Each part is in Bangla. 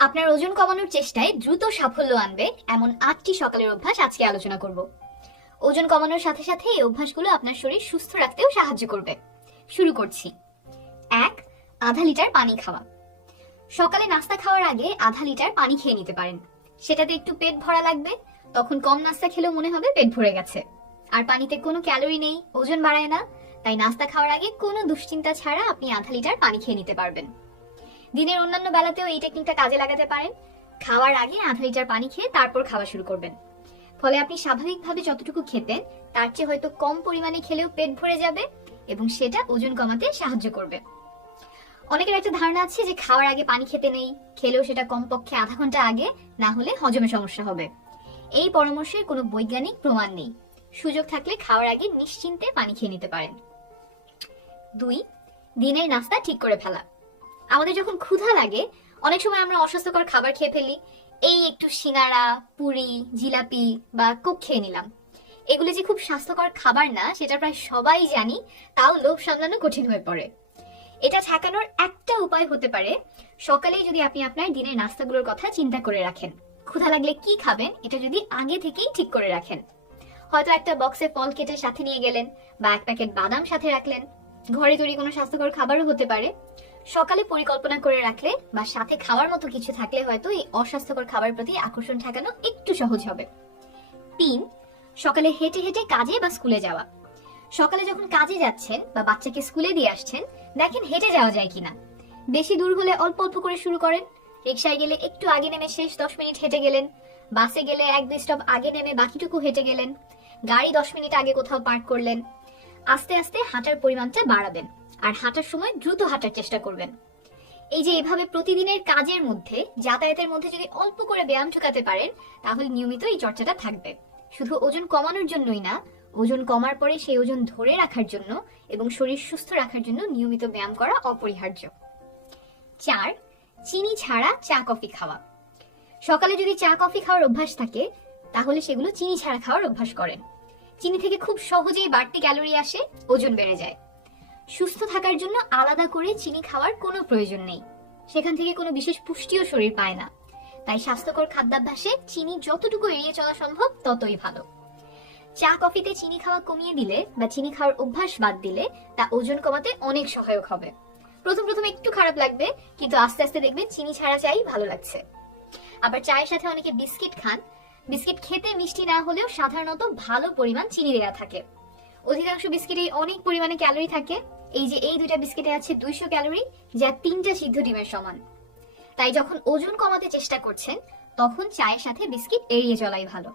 আপনার ওজন কমানোর চেষ্টায় দ্রুত সাফল্য আনবে এমন আটটি সকালের অভ্যাস আজকে আলোচনা করব। ওজন কমানোর সাথে সাথে এই অভ্যাসগুলো আপনার শরীর সুস্থ রাখতেও সাহায্য করবে। শুরু করছি। এক, আধা লিটার পানি খাওয়া। সকালে নাস্তা খাওয়ার আগে আধা লিটার পানি খেয়ে নিতে পারেন। সেটাতে একটু পেট ভরা লাগবে, তখন কম নাস্তা খেলেও মনে হবে পেট ভরে গেছে। আর পানিতে কোনো ক্যালোরি নেই, ওজন বাড়ায় না, তাই নাস্তা খাওয়ার আগে কোনো দুশ্চিন্তা ছাড়া আপনি আধা লিটার পানি খেয়ে নিতে পারবেন। দিনের অন্যান্য বেলাতেও এই টেকনিকটা কাজে লাগাতে পারেন। খাওয়ার আগে আধা লিটার পানি খেয়ে তারপর খাওয়া শুরু করবেন। ফলে আপনি স্বাভাবিকভাবে যতটুকু খেতেন, তার চেয়ে হয়তো কম পরিমাণে খেলেও পেট ভরে যাবে এবং সেটা ওজন কমাতে সাহায্য করবে। অনেকের একটা ধারণা আছে যে খাওয়ার আগে পানি খেতে নেই, খেলেও সেটা কমপক্ষে আধা ঘণ্টা আগে, না হলে হজমে সমস্যা হবে। এই পরামর্শের কোনো বৈজ্ঞানিক প্রমাণ নেই। সুযোগ থাকলে খাওয়ার আগে নিশ্চিন্তে পানি খেয়ে নিতে পারেন। দুই, দিনের নাস্তা ঠিক করে ফেলা। আমাদের যখন ক্ষুধা লাগে, অনেক সময় আমরা অস্বাস্থ্যকর খাবার খেয়ে ফেলি। এই একটু সিঙ্গারা, পুরি, জিলাপি বা কোক খেয়ে নিলাম। এগুলো যে খুব স্বাস্থ্যকর খাবার না, সেটা প্রায় সবাই জানি, তাও লোভ সামলানো কঠিন হয়ে পড়ে। এটা ঠেকানোর একটা উপায় হতে পারে, সকালেই যদি আপনি আপনার দিনের নাস্তাগুলোর কথা চিন্তা করে রাখেন। ক্ষুধা লাগলে কি খাবেন, এটা যদি আগে থেকেই ঠিক করে রাখেন। হয়তো একটা বক্সে ফল কেটে সাথে নিয়ে গেলেন, বা এক প্যাকেট বাদাম সাথে রাখলেন। ঘরে তৈরি কোনো স্বাস্থ্যকর খাবারও হতে পারে। সকালে পরিকল্পনা করে রাখলে বা সাথে খাওয়ার মতো কিছু থাকলে হয়তো এই অস্বাস্থ্যকর খাবার প্রতি আকর্ষণ ঠেকানো একটু সহজ হবে। তিন, সকালে হেঁটে হেঁটে কাজে বা স্কুলে যাওয়া। সকালে যখন কাজে যাচ্ছেন বা বাচ্চাকে স্কুলে দিয়ে আসছেন, দেখেন হেঁটে যাওয়া যায় কিনা। বেশি দূর হলে অল্প অল্প করে শুরু করেন। রিক্সায় গেলে একটু আগে নেমে শেষ দশ মিনিট হেঁটে গেলেন। বাসে গেলে এক দুই স্টপ আগে নেমে বাকিটুকু হেঁটে গেলেন। গাড়ি দশ মিনিট আগে কোথাও পার্ক করলেন। আস্তে আস্তে হাঁটার পরিমাণটা বাড়াবেন। আর হাঁটার সময় দ্রুত হাঁটার চেষ্টা করবেন। এই যে এভাবে প্রতিদিনের কাজের মধ্যে, যাতায়াতের মধ্যে যদি অল্প করে ব্যায়াম ঢুকাতে পারেন, তাহলে নিয়মিত এই চর্চাটা থাকবে। শুধু ওজন কমানোর জন্যই না, ওজন কমার পরে সেই ওজন ধরে রাখার জন্য এবং শরীর সুস্থ রাখার জন্য নিয়মিত ব্যায়াম করা অপরিহার্য। চার, চিনি ছাড়া চা, কফি খাওয়া। সকালে যদি চা, কফি খাওয়ার অভ্যাস থাকে, তাহলে সেগুলো চিনি ছাড়া খাওয়ার অভ্যাস করেন। চিনি থেকে খুব সহজেই বাড়তি ক্যালোরি আসে, ওজন বেড়ে যায়। সুস্থ থাকার জন্য আলাদা করে চিনি খাওয়ার কোনো প্রয়োজন নেই। সেখান থেকে কোনো বিশেষ পুষ্টিও শরীর পায় না। তাই স্বাস্থ্যকর খাদ্যাভ্যাসে চিনি যতটুকু এড়িয়ে চলা সম্ভব, ততই ভালো। চা, কফিতে চিনি খাওয়া কমিয়ে দিলে বা চিনি খাওয়ার অভ্যাস বাদ দিলে তা ওজন কমাতে অনেক সহায়ক হবে। প্রথম প্রথম একটু খারাপ লাগবে, কিন্তু আস্তে আস্তে দেখবেন চিনি ছাড়া চাই ভালো লাগছে। আবার চায়ের সাথে অনেকে বিস্কিট খান। বিস্কিট খেতে মিষ্টি না হলেও সাধারণত ভালো পরিমাণ চিনি দেওয়া থাকে। অধিকাংশ বিস্কিটেই অনেক পরিমাণে ক্যালোরি থাকে। এই যে এই দুইটা বিস্কিটে আছে দুইশো ক্যালোরি, যা তিনটা সিদ্ধ ডিমের সমান। তাই যখন ওজন কমাতে চেষ্টা করছেন, তখন চায়ের সাথে বিস্কিট এড়িয়ে চলাই ভালো।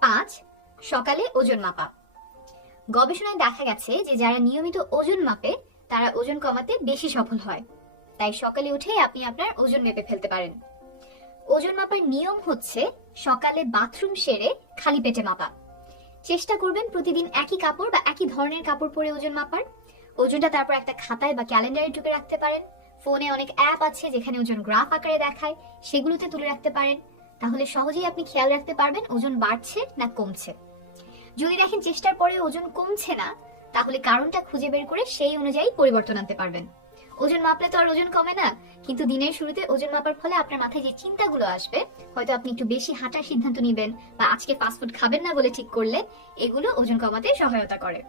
পাঁচ, সকালে ওজন মাপা। গবেষণায় দেখা গেছে যে যারা নিয়মিত ওজন মাপে, তারা ওজন কমাতে বেশি সফল হয়। তাই সকালে উঠে আপনি আপনার ওজন মেপে ফেলতে পারেন। ওজন মাপার নিয়ম হচ্ছে সকালে বাথরুম সেরে খালি পেটে মাপা। চেষ্টা করবেন প্রতিদিন একই কাপড় বা একই ধরনের কাপড় পরে ওজন মাপার। ওজনটা তারপর একটা খাতায় বা ক্যালেন্ডারে টুকে রাখতে পারেন। ফোনে অনেক অ্যাপ আছে যেখানে ওজন গ্রাফ আকারে দেখায়, সেগুলোতে তুলে রাখতে পারেন। তাহলে সহজেই আপনি খেয়াল রাখতে পারবেন ওজন বাড়ছে না কমছে। যদি দেখেন চেষ্টার পরে ওজন কমছে না, তাহলে কারণটা খুঁজে বের করে সেই অনুযায়ী পরিবর্তন আনতে পারবেন। ওজন মাপলে তো আর ওজন কমে না, কিন্তু দিনের শুরুতে ওজন মাপার ফলে আপনার মাথায় যে চিন্তাগুলো আসবে, হয়তো আপনি একটু বেশি হাঁটার সিদ্ধান্ত নেবেন বা আজকে ফাস্টফুড খাবেন না বলে ঠিক করলে, এগুলো ওজন কমাতে সহায়তা করে।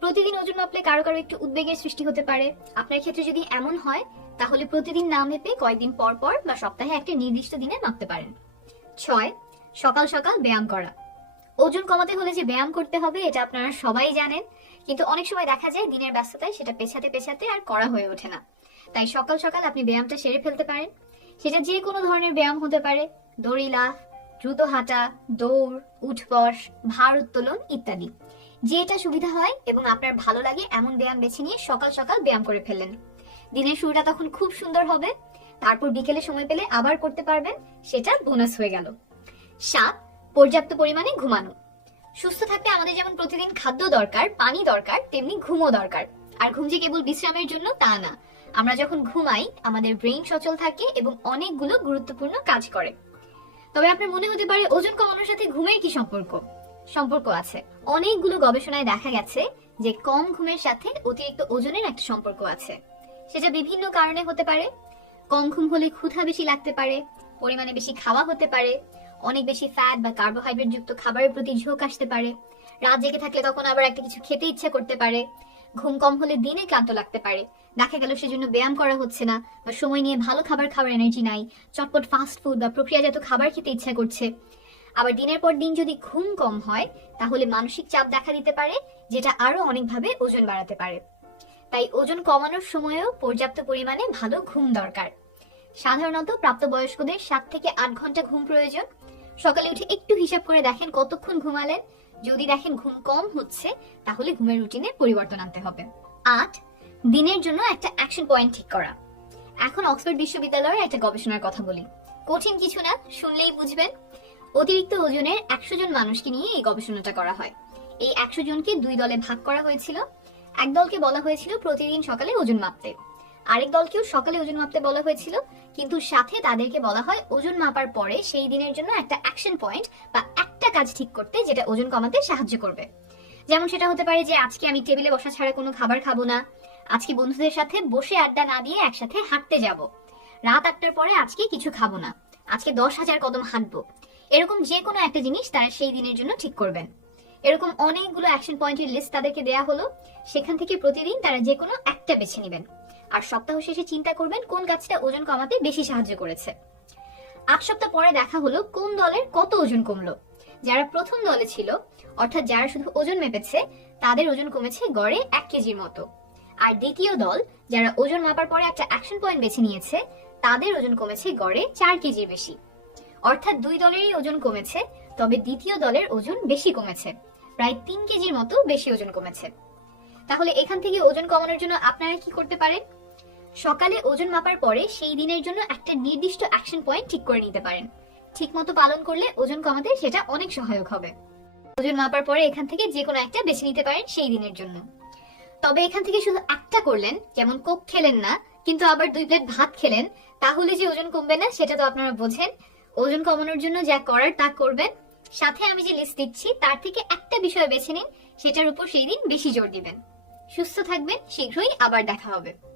প্রতিদিন ওজন মাপলে কারও কারও একটু উদ্বেগের সৃষ্টি হতে পারে। আপনার ক্ষেত্রে যদি এমন হয়, তাহলে প্রতিদিন না মেপে কয়েকদিন পর পর বা সপ্তাহে একটা নির্দিষ্ট দিনে মাপতে পারেন। ছয়, সকাল সকাল ব্যায়াম করা। ওজন কমাতে হলে যে ব্যায়াম করতে হবে, এটা আপনারা সবাই জানেন। কিন্তু অনেক সময় দেখা যায় দিনের ব্যস্ততায় সেটা পেছাতে পেছাতে আর করা হয়ে ওঠে না। তাই সকাল সকাল আপনি ব্যায়ামটা সেরে ফেলতে পারেন। সেটা যে কোনো ধরনের ব্যায়াম হতে পারে। দড়ি লাফ, দ্রুত হাঁটা, দৌড়, উঠবস, ভার উত্তোলন ইত্যাদি। যেটা সুবিধা হয় এবং আপনার ভালো লাগে, এমন ব্যায়াম বেছে নিয়ে সকাল সকাল ব্যায়াম করে ফেললেন। দিনের শুরুটা তখন খুব সুন্দর হবে, তারপর বিকেলে সময় পেলে আবার করতে পারবেন, সেটা বোনাস হয়ে গেল। সাত পর্যাপ্ত পরিমাণে ঘুমানো। সুস্থ থাকতে আমাদের যেমন প্রতিদিন খাদ্য দরকার, পানি দরকার, তেমনি ঘুমও দরকার। আর ঘুম যে কেবল বিশ্রামের জন্য তা না। আমরা যখন ঘুমাই, আমাদের ব্রেইন সচল থাকে এবং অনেকগুলো গুরুত্বপূর্ণ কাজ করে। তবে আপনার মনে হতে পারে ওজন কমানোর সাথে ঘুমের কি সম্পর্ক? সম্পর্ক আছে। অনেকগুলো গবেষণায় দেখা গেছে যে কম ঘুমের সাথে অতিরিক্ত ওজনের একটা সম্পর্ক আছে। সেটা বিভিন্ন কারণে হতে পারে। কম ঘুম হলে ক্ষুধা বেশি লাগতে পারে, পরিমাণে বেশি খাওয়া হতে পারে, অনেক বেশি ফ্যাট বা কার্বোহাইড্রেট যুক্ত খাবারের প্রতি ঝোঁক আসতে পারে। রাত জেগে থাকলে তখন আবার একটা কিছু খেতে ইচ্ছা করতে পারে। ঘুম কম হলে দিনে ক্লান্ত লাগতে পারে। দেখা গেল সেজন্য ব্যায়াম করা হচ্ছে না বা সময় নিয়ে ভালো খাবার খাওয়ার এনার্জি নাই। চটপট ফাস্ট ফুড বা প্রক্রিয়াজাত খাবার খেতে ইচ্ছা করছে। আবার দিনের পর দিন যদি ঘুম কম হয়, তাহলে মানসিক চাপ দেখা দিতে পারে, যেটা আরও অনেকভাবে ওজন বাড়াতে পারে। তাই ওজন কমানোর সময়ও পর্যাপ্ত পরিমাণে ভালো ঘুম দরকার। সাধারণত প্রাপ্তবয়স্কদের সাত থেকে আট ঘণ্টা ঘুম প্রয়োজন। সকালে উঠে একটু হিসাব করে দেখেন কতক্ষণ ঘুমালেন। যদি দেখেন ঘুম কম হচ্ছে, তাহলে ঘুমের রুটিনে পরিবর্তন আনতে হবে। আট, দিনের জন্য একটা অ্যাকশন পয়েন্ট ঠিক করা। এখন অক্সফোর্ড বিশ্ববিদ্যালয়ের একটা গবেষণার কথা বলি। কঠিন কিছু না, শুনলেই বুঝবেন। অতিরিক্ত ওজনের একশো জন মানুষকে নিয়ে এই গবেষণাটা করা হয়। এই একশো জনকে দুই দলে ভাগ করা হয়েছিল। এক দলকে বলা হয়েছিল প্রতিদিন সকালে ওজন মাপতে। আরেক দলকেও সকালে ওজন মাপতে বলা হয়েছিল, কিন্তু সাথে তাদেরকে বলা হয় ওজন মাপার পরে সেই দিনের জন্য একটা অ্যাকশন পয়েন্ট বা একটা কাজ ঠিক করতে যেটা ওজন কমাতে সাহায্য করবে। যেমন সেটা হতে পারে যে, আজকে আমি টেবিলে বসা ছাড়া কোনো খাবার খাব না। আজকে বন্ধুদের সাথে বসে আড্ডা না দিয়ে একসাথে হাঁটতে যাব। রাত আটটার পরে আজকে কিছু খাব না। আজকে দশ হাজার কদম হাঁটবো। এরকম যে কোনো একটা জিনিস তারা সেই দিনের জন্য ঠিক করবেন। এরকম অনেকগুলো অ্যাকশন পয়েন্টের লিস্ট তাদেরকে দেয়া হলো। সেখান থেকে প্রতিদিন তারা যে কোনো একটা বেছে নেবেন। আর সপ্তাহ শেষে চিন্তা করবেন কোন কাজটা ওজন কমাতে বেশি সাহায্য করেছে। আট সপ্তাহ পরে দেখা হলো কোন দলের কত ওজন কমলো। যারা প্রথম দলে ছিল, অর্থাৎ যারা শুধু ওজন মেপেছে, তাদের ওজন কমেছে গড়ে এক কেজির মতো। আর দ্বিতীয় দল, যারা ওজন মাপার পরে একটা অ্যাকশন পয়েন্ট বেছে নিয়েছে, তাদের ওজন কমেছে গড়ে চার কেজির বেশি। অর্থাৎ দুই দলেরই ওজন কমেছে, তবে দ্বিতীয় দলের ওজন বেশি কমেছে। প্রায় তিন কেজির মতো বেশি ওজন কমেছে। তাহলে এখান থেকে ওজন কমানোর জন্য আপনারা কি করতে পারেন? সকালে ওজন মাপার পরে সেই দিনের জন্য একটা নির্দিষ্ট অ্যাকশন পয়েন্ট ঠিক করে নিতে পারেন। ঠিক মতো পালন করলে ওজন কমাতে সেটা অনেক সহায়ক হবে। ওজন মাপার পরে এখান থেকে যে কোনো একটা বেছে নিতে পারেন সেই দিনের জন্য। তবে এখান থেকে শুধু একটা করলেন, যেমন কোক খেলেন না, কিন্তু আবার দুই প্লেট ভাত খেলেন, তাহলে যে ওজন কমবে না, সেটা তো আপনারা বোঝেন। ওজন কমানোর জন্য যা করার তা করবেন। সাথে আমি যে লিস্ট দিচ্ছি, তার থেকে একটা বিষয় বেছে নিন, সেটার উপর সেই দিন বেশি জোর দিবেন। সুস্থ থাকবেন, শীঘ্রই আবার দেখা হবে।